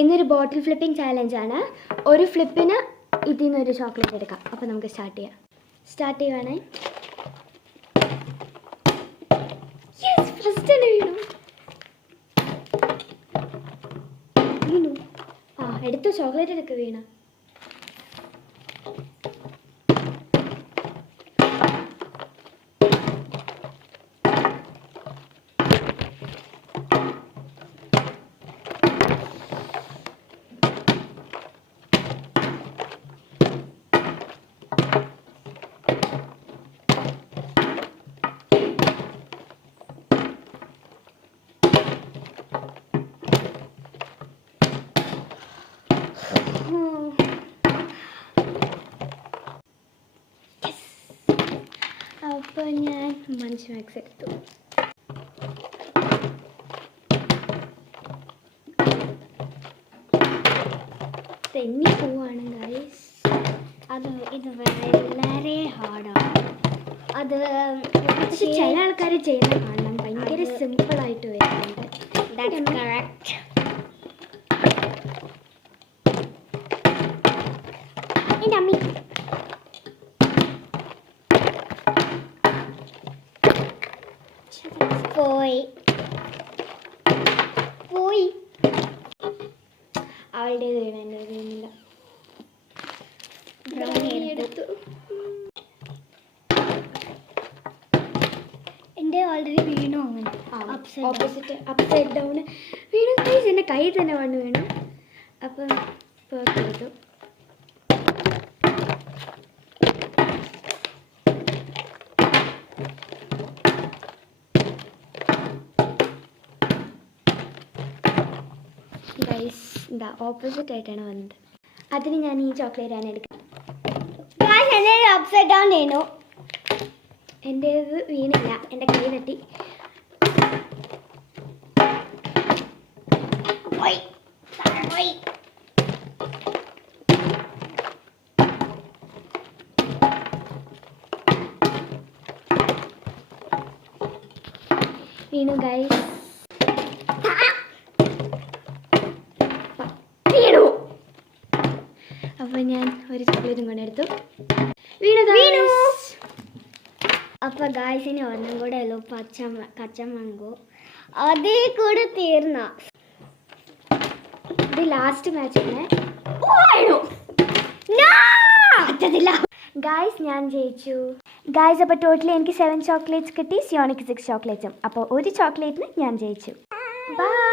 ഇന്നൊരു ബോട്ടിൽ ഫ്ലിപ്പിംഗ് ചാലഞ്ചാണ്. ഒരു ഫ്ലിപ്പിന് ഇതിൽ നിന്നൊരു ചോക്ലേറ്റ് എടുക്കാം. അപ്പോൾ നമുക്ക് സ്റ്റാർട്ട് ചെയ്യാം. സ്റ്റാർട്ട് ചെയ്യുവാണേ. യെസ്, ഫസ്റ്റ് തന്നെ വീണു. എടുത്തു, ചോക്ലേറ്റ് എടുക്കുക വീണ. അപ്പോൾ ഞാൻ മഞ്ച് മാക്സ് എടുത്തു. തെന്നി പോവാണ് ഗൈസ്. ഇത് വളരെ ഹാർഡാണ്. അത് ചില ആൾക്കാർ ചെയ്യുന്ന കാണാം, ഭയങ്കര സിമ്പിളായിട്ട് വരുന്നുണ്ട്. എൻ്റെ അമ്മി പോയി അവളുടെ വീണ, എൻ്റെ വീണില്ല. എടുത്തു. എൻ്റെ ഓൾറെഡി വീണു. അങ്ങനെ ഓപ്പോസിറ്റ് അപ്സൈഡ് ഡൗൺ വീണു ഗൈസ്. എൻ്റെ കൈ തന്നെ വണ്ണ് വീണു. അപ്പം പേർക്ക് എടുത്തു. ഗൈസ് എന്താ ഓപ്പോസിറ്റ് ആയിട്ടാണ് വന്നത്. അതിന് ഞാൻ ഈ ചോക്ലേറ്റാണ് എടുക്കുന്നത്. അപ്സൈഡ് ഡൗൺ ചെയ്യുന്നു. എൻ്റേത് വീണില്ല, എൻ്റെ കൈ തട്ടി. വീണു ഗൈസ്. അപ്പോൾ ഞാൻ ഒരു ചോക്ലേറ്റും കൊണ്ടെടുത്തു. വീണു. അപ്പോൾ ഗായ്സിന് ഒന്നും കൂടെ ഉള്ളൂ പച്ച മാങ്കോ. അതേ കൂടെ തീർന്ന. ഇത് ലാസ്റ്റ് മാച്ചാണ്. ഗായ്സ് ഞാൻ ജയിച്ചു. ഗായ്സ് അപ്പോൾ ടോട്ടലി എനിക്ക് 7 ചോക്ലേറ്റ്സ് കിട്ടി, സിയോണിക്ക് 6 ചോക്ലേറ്റ്സും. അപ്പോൾ ഒരു ചോക്ലേറ്റിന് ഞാൻ ജയിച്ചു. ബൈ.